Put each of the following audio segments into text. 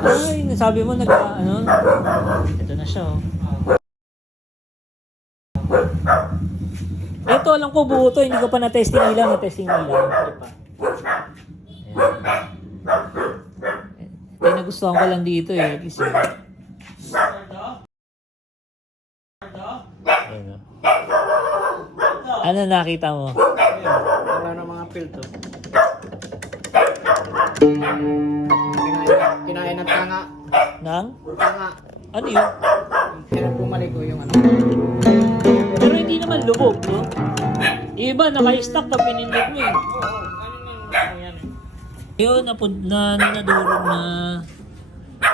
Ay, nasabi mo ano? Ito na siya, oh. Ito, alam ko buo to. Hindi ko pa na-testing ilaw. Na-testing ilaw. Hindi pa. Ito yung nagustuhan ko lang dito eh. At least, ano nakita mo? Wala na mga filter. Kinain ng tanga. Nang? Tanga. Ano yun? Pinagpumalik ko yung ano. Pero hindi naman lubog, no? Iba, naka-stack na pinindot mo eh. Yun,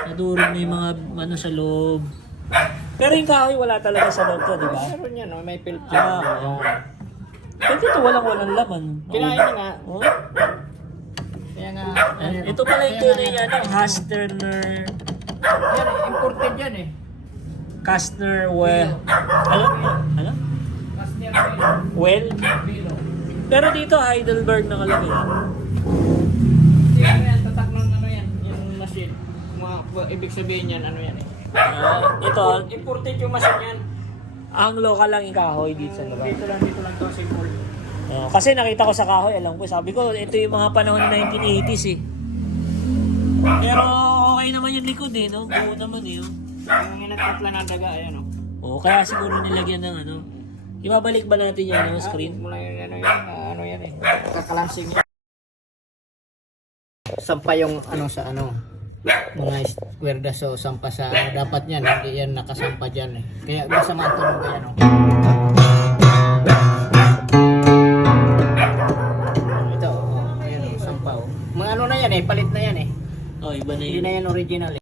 nadurog na yung mga ano sa loob. Pero yung kahoy wala talaga sa loob to, di ba? Meron yan, no? May filter. Oo. Pero dito walang laman. Kinain niya nga. Oh. Kaya nga. Ito pala yung tunay na ano, Hasterner. Yan, imported yan eh. Kastner well. Ano? Well? Pero dito Heidelberg nakalagay. Hindi, ano yan, tatak ng ano yan, yung machine. Ibig sabihin yan, ano yan eh. Ito, Imported yung machine yan. ang local lang yung kahoy dito sa lugar. Dito lang to, simple. Kasi nakita ko sa kahoy, alam ko, sabi ko, ito yung mga panahon ng 1980s eh. Pero okay naman yung likod eh, no? Buo naman eh. Oh. Yung inatat lang ng daga, ayan o. Oo, kaya siguro nilagyan ng ano. Ibabalik ba natin yan no, screen? Mula yun, ano yan eh. Kakalansing yan. Sampa yung ano sa ano. Mga square so sampa sa dapat yan, hindi yan nakasampa dyan eh. Kaya masama ang tunog kaya no. Ito, ayan o, sampa o. Mga ano na yan eh, palit na yan eh. Oh, iba na Hindi yun. na yan original eh.